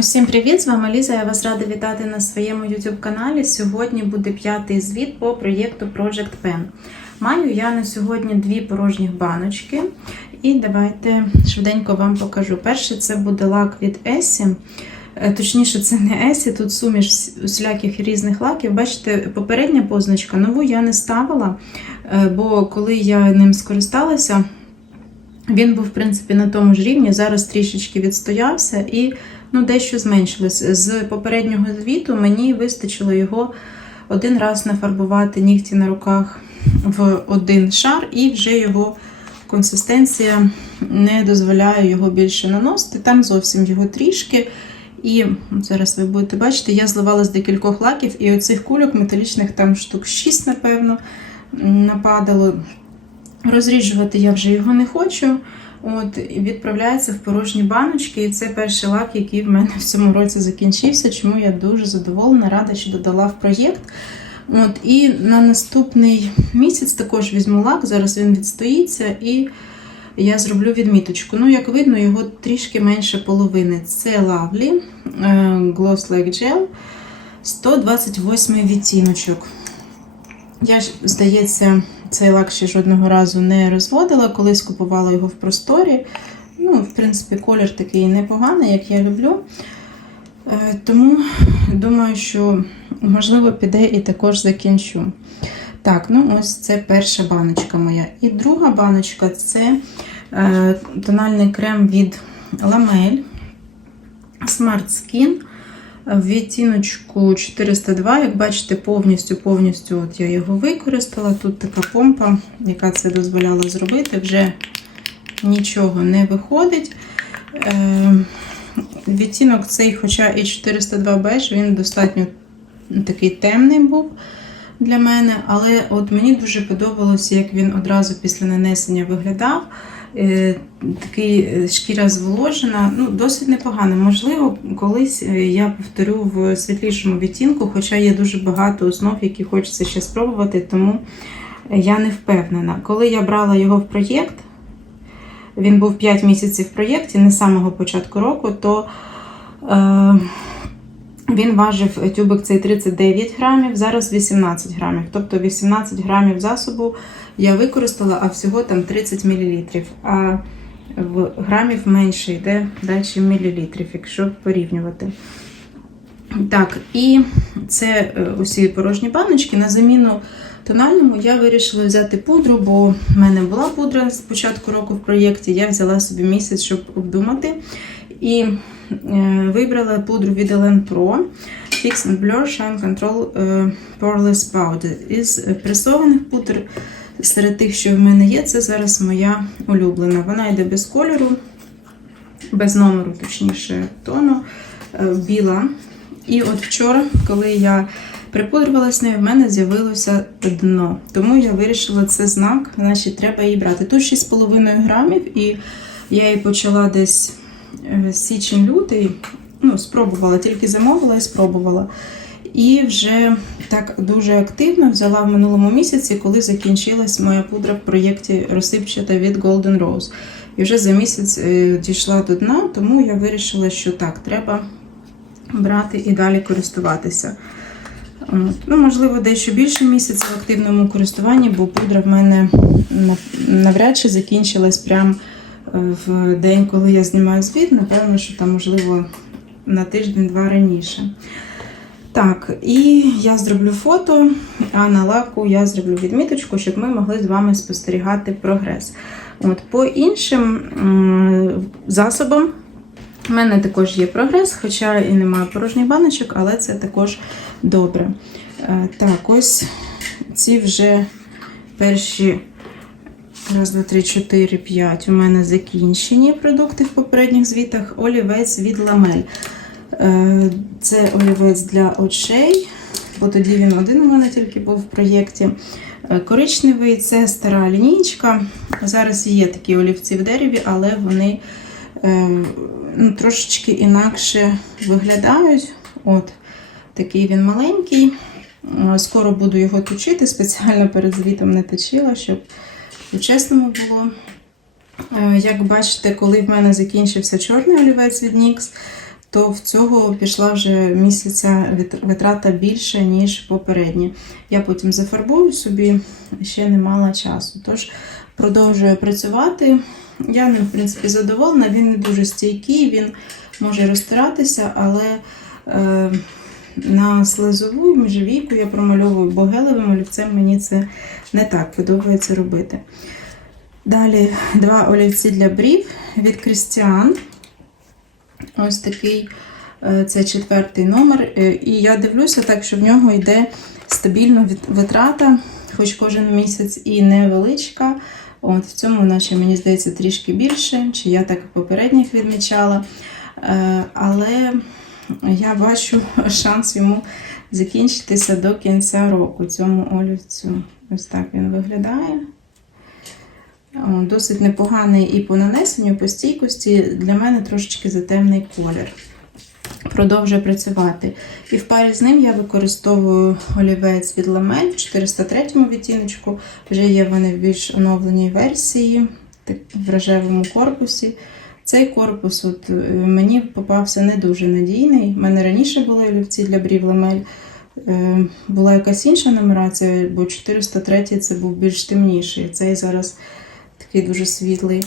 Усім привіт! З вами Ліза. Я вас рада вітати на своєму YouTube каналі. Сьогодні буде п'ятий звіт по проєкту Project Pen. Маю я на сьогодні дві порожніх баночки. І давайте швиденько вам покажу. Перше це буде лак від Essie. Е, Точніше, це не Essie, тут суміш усіляких різних лаків. Бачите, попередня позначка нову я не ставила, е, бо коли я ним скористалася, він був, в принципі, на тому ж рівні. Зараз трішечки відстоявся і ну, дещо зменшилось. З попереднього звіту мені вистачило його один раз нафарбувати нігті на руках в один шар, і вже його консистенція не дозволяє його більше наносити. Там зовсім його трішки. І зараз ви будете бачити, я зливала з декількох лаків, і оцих кульок металічних там штук 6, напевно, нападало. Розріджувати я вже його не хочу. От, відправляється в порожні баночки. І це перший лак, який в мене в цьому році закінчився, чому я дуже задоволена, рада, що додала в проєкт. От, І на наступний місяць також візьму лак, зараз він відстоїться, і я зроблю відміточку. Ну, як видно, його трішки менше половини. Це Lovely е, Gloss Like Gel 128 відтіночок. Я ж, здається, цей лак ще жодного разу не розводила, колись купувала його в просторі. Ну, в принципі, колір такий непоганий, як я люблю. Е, Тому думаю, що можливо піде і також закінчу. Так, ну ось це перша баночка моя. І друга баночка це е, тональний крем від Lamel Smart Skin в відтіночку 402. Як бачите, повністю повністю от я його використала. Тут така помпа, яка це дозволяла зробити, вже нічого не виходить. Е, Відтінок цей, хоча і 402 беж, він достатньо такий темний був для мене, але от мені дуже подобалося, як він одразу після нанесення виглядав. Е, Такий е, шкіра зволожена, ну, досить непогано. Можливо, колись е, я повторю в світлішому відтінку, хоча є дуже багато основ, які хочеться ще спробувати, тому я не впевнена. Коли я брала його в проєкт, він був 5 місяців в проєкті, не самого початку року, то е, він важив тюбик цей 39 грамів, зараз 18 грамів. Тобто 18 грамів засобу я використала, а всього там 30 мл. А в грамів менше йде далі мілілітрів, якщо порівнювати. Так, і це е, усі порожні баночки. На заміну тональному я вирішила взяти пудру, бо в мене була пудра з початку року в проєкті. Я взяла собі місяць, щоб обдумати. І е, вибрала пудру від Elen Pro Fix and Blur Shine Control е, Poreless Powder. Із пресованих пудр серед тих, що в мене є, це зараз моя улюблена. Вона йде без кольору, без номеру, точніше, тону, е, біла. І от вчора, коли я припудрювалася нею, в мене з'явилося дно. Тому я вирішила це знак, значить треба її брати. Тут 6,5 грамів, і я її почала десь е, січень-лютий. Ну, спробувала, тільки замовила і спробувала. І вже так дуже активно взяла в минулому місяці, коли закінчилась моя пудра в проєкті розсипчата від Golden Rose. І вже за місяць е, дійшла до дна, тому я вирішила, що так, треба брати і далі користуватися. Ну, Можливо, дещо більше місяця в активному користуванні, бо пудра в мене навряд чи закінчилась прямо в день, коли я знімаю звіт. Напевно, що там, можливо, на тиждень-два раніше. Так, і я зроблю фото, а на лаку я зроблю відміточку, щоб ми могли з вами спостерігати прогрес. От, По іншим засобам у мене також є прогрес, хоча і немає порожніх баночок, але це також добре. Е, Так, ось ці вже перші. Раз, два, три, чотири, п'ять. У мене закінчені продукти в попередніх звітах. Олівець від ламель. Е, Це олівець для очей, бо тоді він один у мене тільки був в проєкті. Е, Коричневий це стара лінійка. Зараз є такі олівці в дереві, але вони е, ну, трошечки інакше виглядають. От Такий він маленький. Скоро буду його точити, спеціально перед звітом не точила, щоб по-чесному було. Е, Як бачите, коли в мене закінчився чорний олівець від NYX, то в цього пішла вже місяця витрата більше, ніж попередні. Я потім зафарбую собі, ще не мала часу. Тож продовжую працювати. Я ним, в принципі, задоволена. Він не дуже стійкий, він може розтиратися, але е, на слезову межовійку я промальовую, бо гелевим олівцем мені це не так подобається робити. Далі два олівці для брів від Крістіан. Ось такий, е, це четвертий номер. Е, І я дивлюся так, що в нього йде стабільно від- витрата, хоч кожен місяць і невеличка. От в цьому, наче, мені здається, трішки більше, чи я так попередніх відмічала. Е, Але я бачу шанс йому закінчитися до кінця року цьому олівцю. Ось так він виглядає. Досить непоганий і по нанесенню, по стійкості. Для мене трошечки затемний колір. Продовжує працювати. І в парі з ним я використовую олівець від Ламель в 403 відтіночку. Вже є вони в більш оновленій версії, в рожевому корпусі. Цей корпус от, е, мені попався не дуже надійний. У мене раніше були олівці для брів Ламель. Е, Була якась інша нумерація, бо 403 це був більш темніший. Цей зараз такий дуже світлий.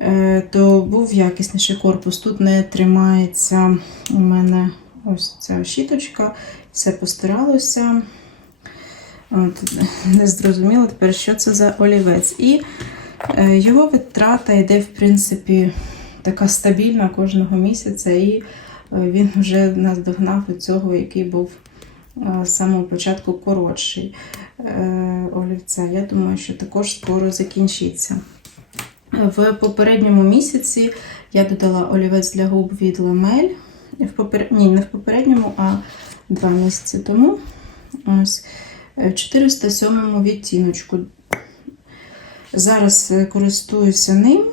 Е, То був якісніший корпус. Тут не тримається у мене ось ця щіточка, все постиралося. От, не зрозуміло тепер, що це за олівець. І його витрата йде, в принципі, така стабільна кожного місяця, і е, він вже нас догнав від цього, який був е, з самого початку коротший е, олівця. Я думаю, що також скоро закінчиться. В попередньому місяці я додала олівець для губ від Ламель. В попер... Ні, не в попередньому, а два місяці тому. Ось в 407 відтіночку. Зараз користуюся ним.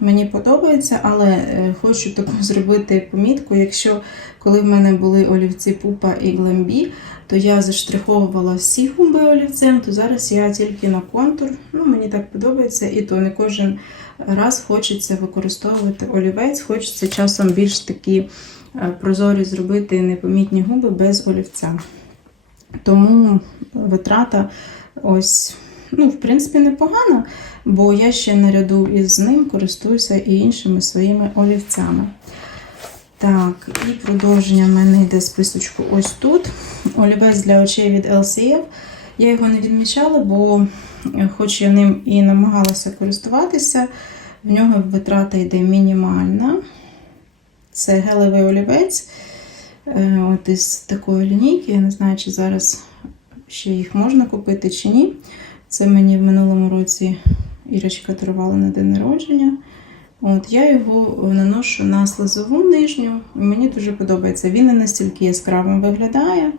Мені подобається, але е, хочу таку зробити помітку. Якщо коли в мене були олівці Пупа і Глембі, то я заштриховувала всі губи олівцем, то зараз я тільки на контур. Ну, мені так подобається, і то не кожен раз хочеться використовувати олівець, хочеться часом більш такі е, прозорі зробити непомітні губи без олівця. Тому витрата ось, ну, в принципі, непогана, бо я ще наряду із ним користуюся і іншими своїми олівцями. Так, і продовження в мене йде списочку ось тут. Олівець для очей від LCF. Я його не відмічала, бо, е, хоч я ним і намагалася користуватися, в нього витрата йде мінімальна. Це гелевий олівець. Е, От із такої лінійки. Я не знаю, чи зараз ще їх можна купити чи ні. Це мені в минулому році Ірочка дарувала на день народження. От, я його наношу на слизову нижню, і мені дуже подобається. Він не настільки яскравим виглядає,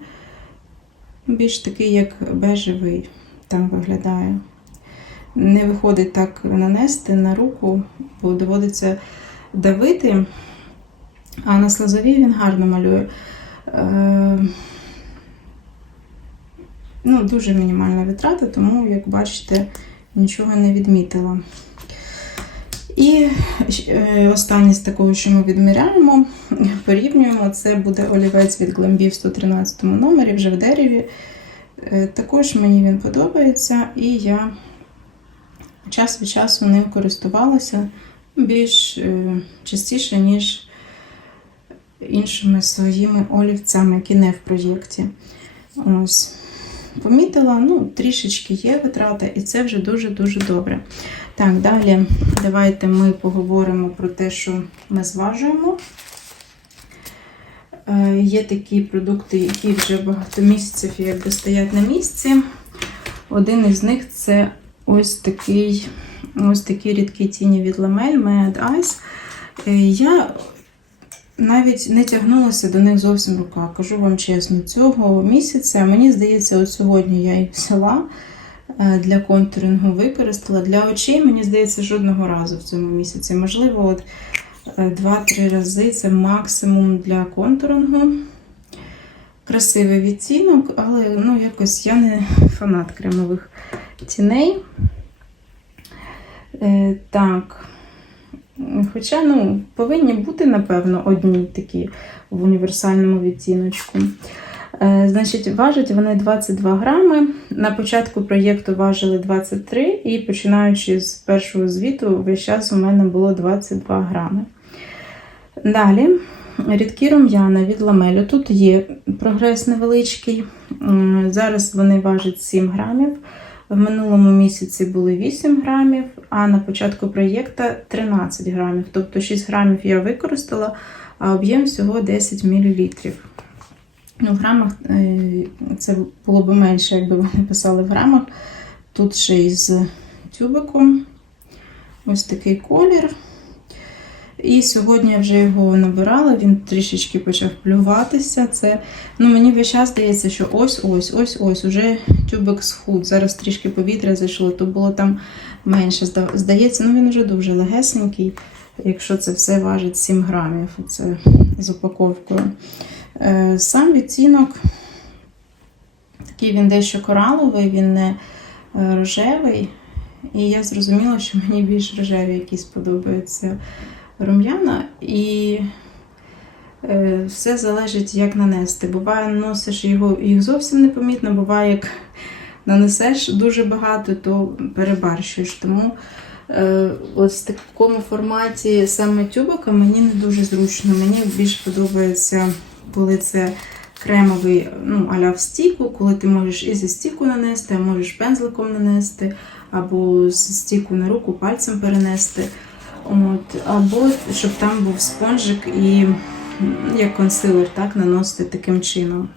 більш такий, як бежевий там виглядає. Не виходить так нанести на руку, бо доводиться давити, а на слизовій він гарно малює. Е, ну, дуже мінімальна витрата, тому, як бачите, нічого не відмітила. І е, останнє з такого, що ми відміряємо, порівнюємо, це буде олівець від Глембі в 113 номері, вже в дереві. Е, Також мені він подобається, і я час від часу ним користувалася більш е, частіше, ніж іншими своїми олівцями, які не в проєкті. Ось. Помітила, ну, трішечки є витрата, і це вже дуже-дуже добре. Так, далі давайте ми поговоримо про те, що ми зважуємо. Е, Є такі продукти, які вже багато місяців якби стоять на місці. Один із них це ось такий, ось такі рідкі тіні від Lamel Mad Eyes. Я навіть не тягнулася до них зовсім рука. Кажу вам чесно, цього місяця, мені здається, от сьогодні я їх взяла е, для контурингу, використала. Для очей, мені здається, жодного разу в цьому місяці. Можливо, от е, два-три рази це максимум для контурингу. Красивий відтінок, але ну, якось я не фанат кремових тіней. Е, так. Хоча ну, повинні бути, напевно, одні такі в універсальному відтіночку. Е, Значить, важать вони 22 грами. На початку проєкту важили 23, і починаючи з першого звіту, весь час у мене було 22 грами. Далі, рідкі рум'яна від ламелю. Тут є прогрес невеличкий. Зараз вони важать 7 грамів. В минулому місяці були 8 грамів, а на початку проєкту 13 грамів. Тобто 6 грамів я використала, а об'єм всього 10 мл. Ну, в грамах е, це було б менше, якби вони писали в грамах. Тут ще із тюбиком. Ось такий колір. І сьогодні я вже його набирала, він трішечки почав плюватися. Це, ну, мені весь час здається, що ось, ось, ось, ось, уже тюбик схуд. Зараз трішки повітря зайшло, то було там менше. Здається, ну він вже дуже легесенький, якщо це все важить 7 грамів. Це з упаковкою. Е, Сам відтінок такий він дещо кораловий, він не е, рожевий. І я зрозуміла, що мені більш рожеві якісь подобаються рум'яна. І е, все залежить, як нанести. Буває, носиш його, їх зовсім непомітно, буває, як нанесеш дуже багато, то перебарщуєш. Тому е, ось в такому форматі саме тюбика мені не дуже зручно. Мені більш подобається, коли це кремовий ну, аля в стіку, коли ти можеш і зі стіку нанести, а можеш пензликом нанести, або з стіку на руку пальцем перенести. От, або щоб там був спонжик і як консилер, так, наносити таким чином.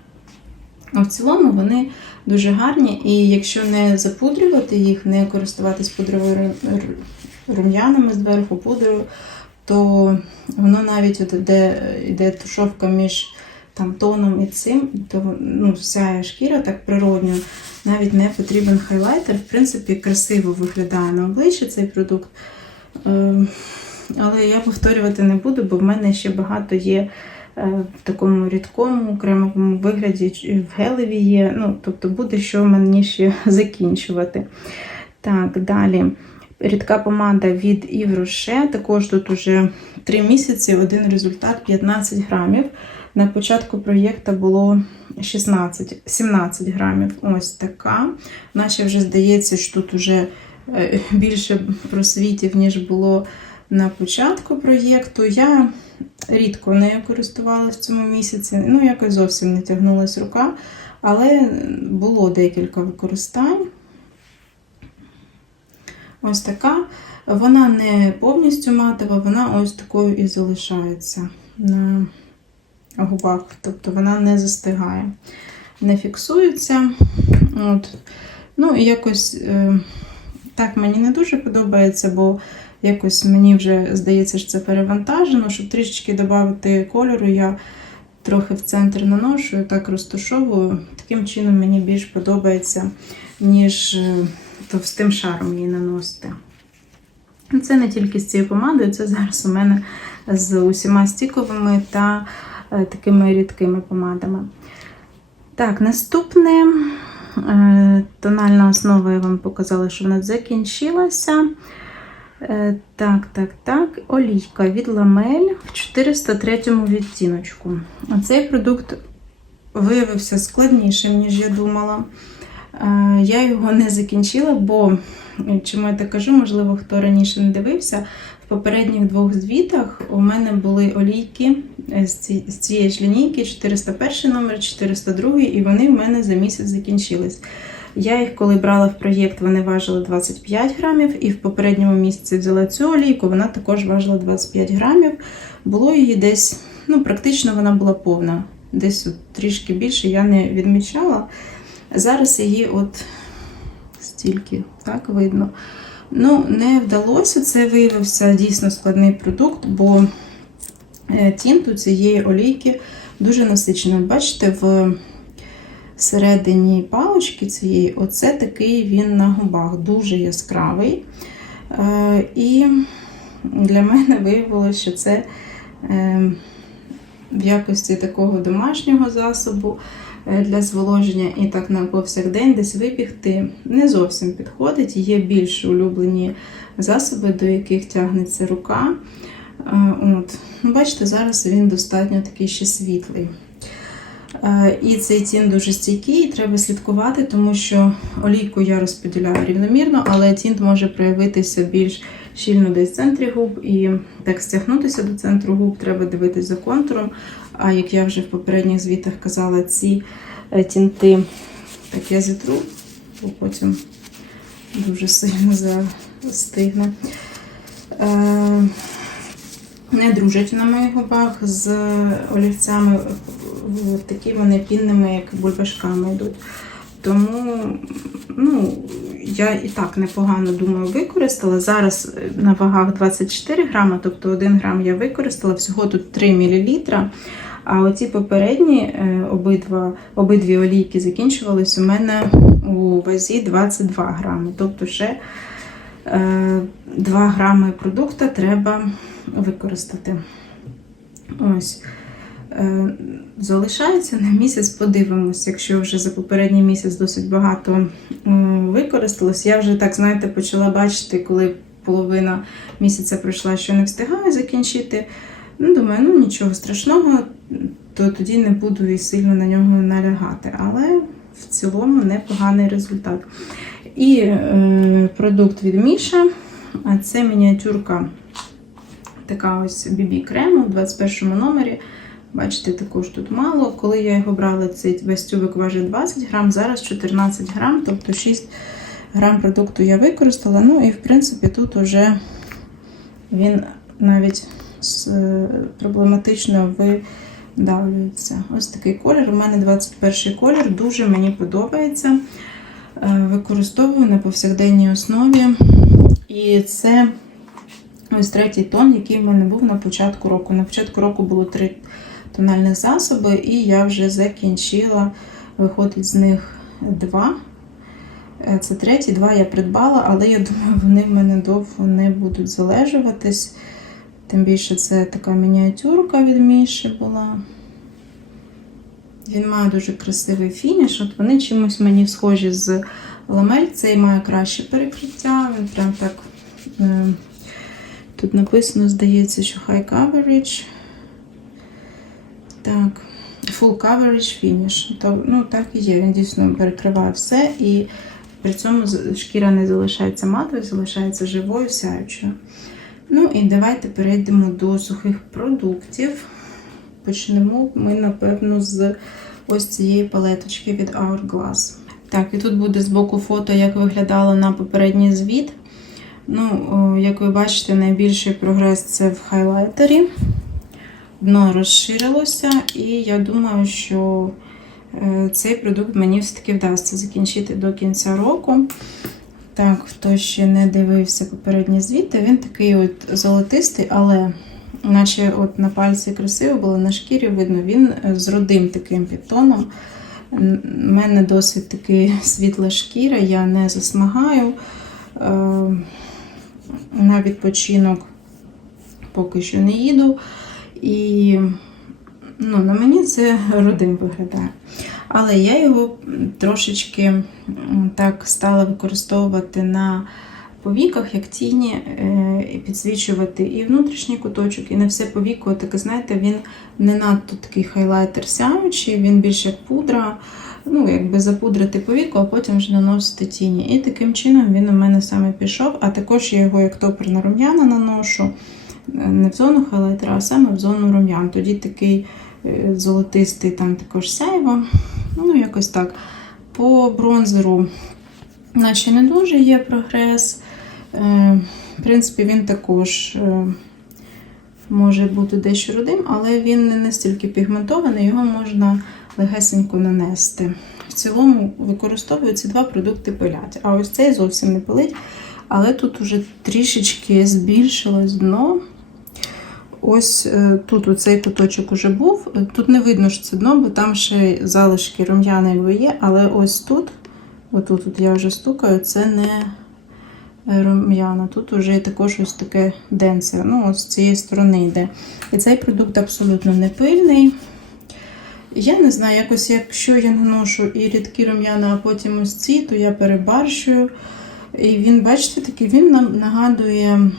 В цілому вони дуже гарні, і якщо не запудрювати їх, не користуватись пудровою ру- ру- рум'янами зверху пудрою, то воно навіть от де йде тушовка між там, тоном і цим, то ну, вся шкіра так природньо, навіть не потрібен хайлайтер. В принципі, красиво виглядає на обличчі цей продукт. Е, Але я повторювати не буду, бо в мене ще багато є е, в такому рідкому кремовому вигляді, в гелеві є. Ну, тобто буде що мені ще закінчувати. Так, далі. Рідка помада від Rocher. Також тут уже 3 місяці, один результат 15 грамів. На початку проєкту було 16, 17 грамів. Ось така. Наче вже здається, що тут вже більше просвітів, ніж було на початку проєкту. Я рідко нею користувалася в цьому місяці. Ну, якось зовсім не тягнулась рука, але було декілька використань. Ось така. Вона не повністю матова, вона ось такою і залишається на губах. Тобто вона не застигає, не фіксується. От. Ну, і якось е, так мені не дуже подобається, бо якось мені вже здається, що це перевантажено. Щоб трішечки додати кольору, я трохи в центр наношу, так розташовую. Таким чином мені більш подобається, ніж е, товстим шаром її наносити. Ну, Це не тільки з цією помадою, це зараз у мене з усіма стіковими та е, такими рідкими помадами. Так, наступне тональна основа, я вам показала, що вона закінчилася. Е, Так, так, так. Олійка від ламель в 403 відтіночку. Цей продукт виявився складнішим, ніж я думала. Е, Я його не закінчила, бо чому я так кажу, можливо, хто раніше не дивився. Попередніх двох звітах у мене були олійки з з цієї ж лінійки 401 номер, 402, і вони в мене за місяць закінчились. Я їх, коли брала в проєкт, вони важили 25 грамів, і в попередньому місяці взяла цю олійку, вона також важила 25 грамів. Було її десь, ну, практично вона була повна. Десь от трішки більше я не відмічала. Зараз її от стільки, так видно. Ну, не вдалося. Це виявився дійсно складний продукт, бо е, тінт у цієї олійки дуже насичений. От Бачите, в середині палочки цієї, оце такий він на губах, дуже яскравий. Е, І для мене виявилося, що це е, в якості такого домашнього засобу для зволоження і так на повсякдень десь вибігти не зовсім підходить. Є більш улюблені засоби, до яких тягнеться рука. Е, От. Ну, Бачите, зараз він достатньо такий ще світлий. Е, І цей тін дуже стійкий, і треба слідкувати, тому що олійку я розподіляю рівномірно, але тінт може проявитися більш щільно десь в центрі губ, і так стягнутися до центру губ, треба дивитися за контуром. А як я вже в попередніх звітах казала, ці е, тінти так я зітру, бо потім дуже сильно застигне. Е, Не дружать на моїх губах з олівцями, такі вони пінними, як бульбашками йдуть. Тому ну, я і так непогано думаю використала. Зараз е, на вагах 24 грама, тобто 1 грам я використала, всього тут 3 мл. А оці попередні е, обидва, обидві олійки закінчувались у мене у вазі 22 грами. Тобто ще е, 2 грами продукту треба використати. Ось. Е, Залишається на місяць, подивимось, якщо вже за попередній місяць досить багато використалось. Я вже так, знаєте, почала бачити, коли половина місяця пройшла, що не встигаю закінчити. Ну, думаю, ну нічого страшного, то тоді не буду і сильно на нього налягати. Але в цілому непоганий результат. І е, продукт від Міша, це мініатюрка така ось BB крему в 21 номері. Бачите, також тут мало. Коли я його брала, цей весь тюбик важить 20 грам, зараз 14 грам, тобто 6 грам продукту я використала. Ну і в принципі тут вже він навіть проблематично видавлюється. Ось такий колір. У мене 21 колір, дуже мені подобається. Е, Використовую на повсякденній основі. І це ось третій тон, який в мене був на початку року. На початку року було три тональних засоби, і я вже закінчила. Виходить з них два. Е, Це третій, два я придбала, але я думаю, вони в мене довго не будуть залежуватись. Тим більше це така мініатюрка від Міші була. Він має дуже красивий фініш. От вони чимось мені схожі з ламель. Цей має краще перекриття. Він прям так. е, Тут написано, здається, що high coverage. Так, full coverage finish. То, ну, так і є. Він дійсно перекриває все, і при цьому шкіра не залишається матовою, залишається живою, сяючою. Ну і давайте перейдемо до сухих продуктів. Почнемо ми, напевно, з ось цієї палеточки від Hourglass. Так, і тут буде з боку фото, як виглядало на попередній звіт. Ну, як ви бачите, найбільший прогрес це в хайлайтері. Дно розширилося, і я думаю, що е, цей продукт мені все-таки вдасться закінчити до кінця року. Так, хто ще не дивився попередні звіти, він такий от золотистий, але наче от на пальці красиво було, на шкірі видно, він е, з родим таким підтоном. У мене досить таки світла шкіра, я не засмагаю. Е, На відпочинок поки що не їду. І ну, на мені це родим виглядає. Але я його трошечки так стала використовувати на повіках, як тіні, е, підсвічувати і внутрішній куточок, і не все повіко. Таке, знаєте, він не надто такий хайлайтер сяючий, він більше як пудра. Ну, якби запудрити повіку, а потім вже наносити тіні. І таким чином він у мене саме пішов. А також я його як топер на рум'яна наношу. Е, Не в зону хайлайтера, а саме в зону рум'ян. Тоді такий е, золотистий, там також сяйво. Ну, якось так. По бронзеру, наче не дуже є прогрес. Е, В принципі, він також е, може бути дещо рудим, але він не настільки пігментований, його можна легесенько нанести. В цілому використовую ці два продукти пилять. А ось цей зовсім не пилить. Але тут уже трішечки збільшилось дно. Ось е, тут оцей куточок уже був. Тут не видно, що це дно, бо там ще залишки рум'яна якби є, але ось тут, отут от я вже стукаю, це не е, рум'яна. Тут вже також ось таке денце. Ну, ось з цієї сторони йде. І цей продукт абсолютно не пильний. Я не знаю, якось якщо я наношу і рідкі рум'яна, а потім ось ці, то я перебарщую. І він, бачите, такий, він нам нагадує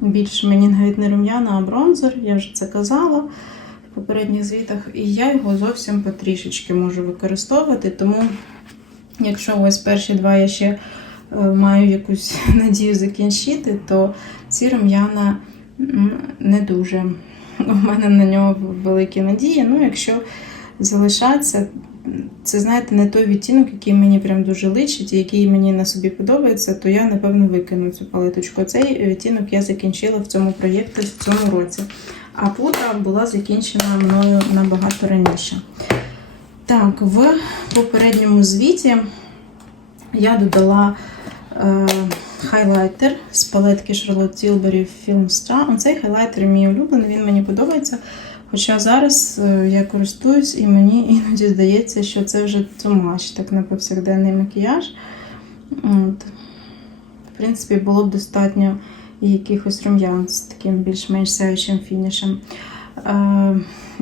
більше мені навіть не рум'яна, а бронзер. Я вже це казала в попередніх звітах. І я його зовсім потрішечки можу використовувати. Тому, якщо ось перші два я ще е, маю якусь надію закінчити, то ці рум'яна не дуже. У мене на нього великі надії. Ну, якщо залишатися, це, знаєте, не той відтінок, який мені прям дуже личить, і який мені на собі подобається, то я, напевно, викину цю палеточку. Цей відтінок я закінчила в цьому проєкті в цьому році. А пудра була закінчена мною набагато раніше. Так, в попередньому звіті я додала е, хайлайтер з палетки Charlotte Tilbury Film Star. Оцей хайлайтер мій улюблений, він мені подобається. Хоча зараз е, я користуюсь і мені іноді здається, що це вже тумач, так на повсякденний макіяж. От. В принципі, було б достатньо і якихось рум'ян з таким більш-менш сяючим фінішем. Е,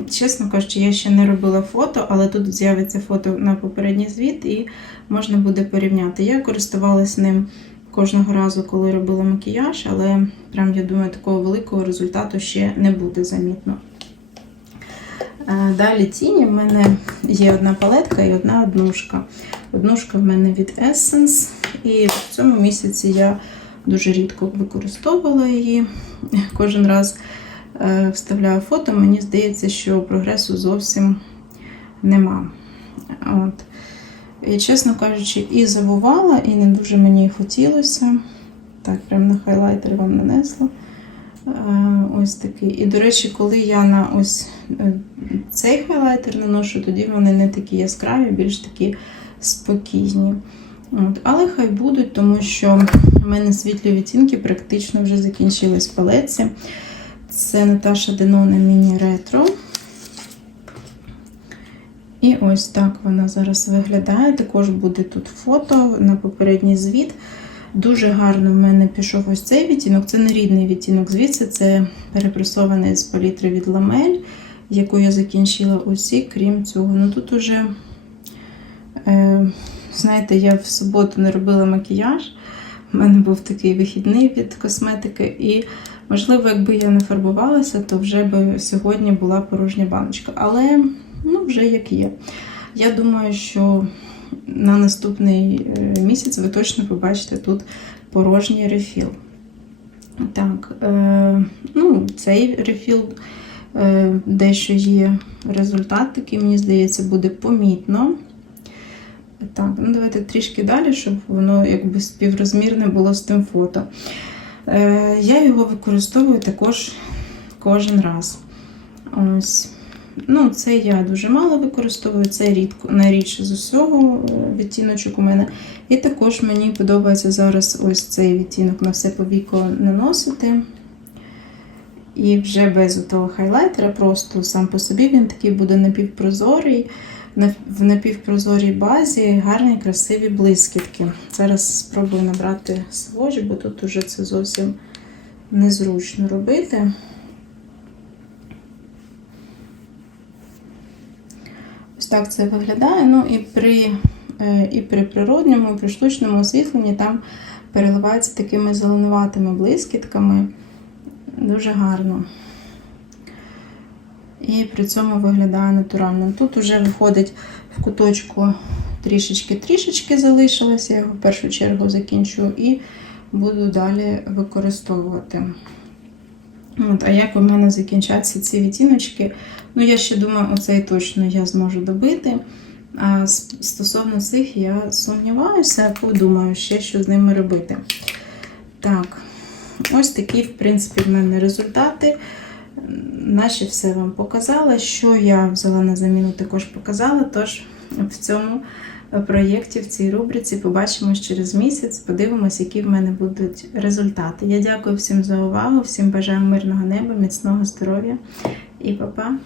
чесно кажучи, я ще не робила фото, але тут з'явиться фото на попередній звіт і можна буде порівняти. Я користувалась ним кожного разу, коли робила макіяж, але прям, я думаю, такого великого результату ще не буде замітно. Е, Далі тіні в мене є одна палетка і одна однушка. Однушка в мене від Essence, і в цьому місяці я дуже рідко використовувала її. Кожен раз е, вставляю фото, мені здається, що прогресу зовсім нема. От. І, чесно кажучи, і забувала, і не дуже мені хотілося. Так, прям на хайлайтер вам нанесла. Е, Ось такий. І, до речі, коли я на ось е, цей хайлайтер наношу, тоді вони не такі яскраві, більш такі спокійні. От. Але хай будуть, тому що в мене світлі відтінки практично вже закінчились в палеці. Це Наташа Денона Міні Ретро. І ось так вона зараз виглядає. Також буде тут фото на попередній звіт. Дуже гарно в мене пішов ось цей відтінок. Це не рідний відтінок, звідси це перепресований з палітри від ламель, яку я закінчила усі, крім цього. Ну тут уже, е, знаєте, я в суботу не робила макіяж. У мене був такий вихідний від косметики, і, можливо, якби я не фарбувалася, то вже би сьогодні була порожня баночка. Але ну, вже як є. Я думаю, що на наступний е, місяць ви точно побачите тут порожній рефіл. Так, е, ну, цей рефіл е, дещо є результат такий, мені здається, буде помітно. Так, ну давайте трішки далі, щоб воно якби співрозмірне було з тим фото. Я його використовую також кожен раз. Ось. Ну, це я дуже мало використовую, це рідко, найрідше з усього е, відтіночок у мене. І також мені подобається зараз ось цей відтінок на все повіко наносити. І вже без того хайлайтера, просто сам по собі він такий буде напівпрозорий. В напівпрозорій базі гарні, красиві блискітки. Зараз спробую набрати свож, бо тут уже це зовсім незручно робити. Ось так це виглядає. Ну і при, е, і при природньому, і при штучному освітленні там переливається такими зеленуватими блискітками. Дуже гарно. І при цьому виглядає натурально. Тут вже виходить в куточку трішечки-трішечки залишилось. Я його в першу чергу закінчу і буду далі використовувати. От, а як у мене закінчаться ці відтіночки? Ну, я ще думаю, оцей точно я зможу добити. А стосовно цих я сумніваюся, подумаю ще, що з ними робити. Так, ось такі, в принципі, в мене результати. Наче все вам показала. Що я взяла на заміну, також показала. Тож в цьому проєкті, в цій рубриці побачимось через місяць, подивимось, які в мене будуть результати. Я дякую всім за увагу, всім бажаю мирного неба, міцного здоров'я і па-па!